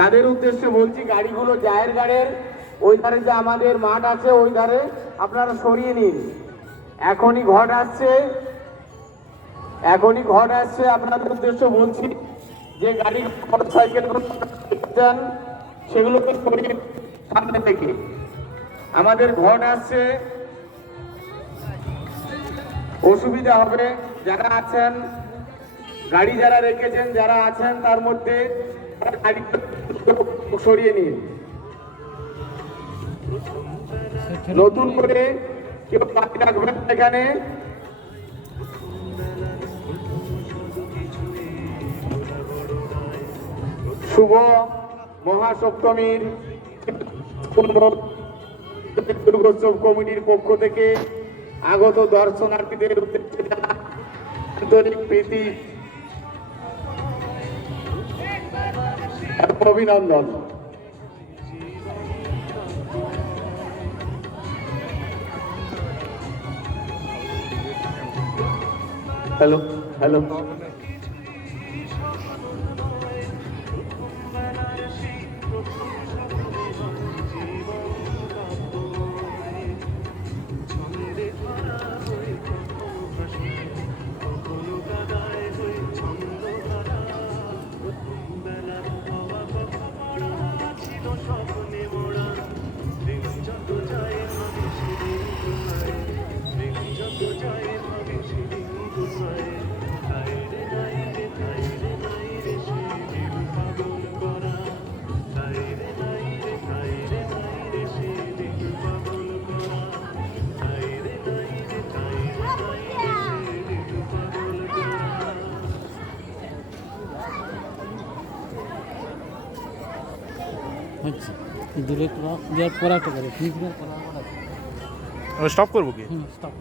তাদের উদ্দেশ্যে বলছি, গাড়িগুলো জায়ের গাড়ের ওই ধারে যে আমাদের মাঠ আছে ওই ধারে আপনারা সরিয়ে নিন। এখনই ঘট আসছে, আপনাদের উদ্দেশ্য বলছি যে গাড়ি মোটরসাইকেলগুলো সেগুলোকে সরিয়ে সামনে থেকে। আমাদের ঘট আসছে, অসুবিধা হবে। যারা আছেন, গাড়ি যারা রেখেছেন, যারা আছেন তার মধ্যে গাড়ি সরিয়ে নিন। নতুন করে কেউ গাড়ি রাখবেন এখানে। শুভ মহাসপ্তমীর দুর্গোৎসব কমিটির পক্ষ থেকে আগত দর্শনার্থীদের উদ্দেশ্যে আন্তরিক প্রীতি অভিনন্দন। হ্যালো হ্যালো হচ্ছে দূরে দেওয়ার পর একটা করে ফিজ দেওয়ার পর স্টপ করবো কি? স্টপ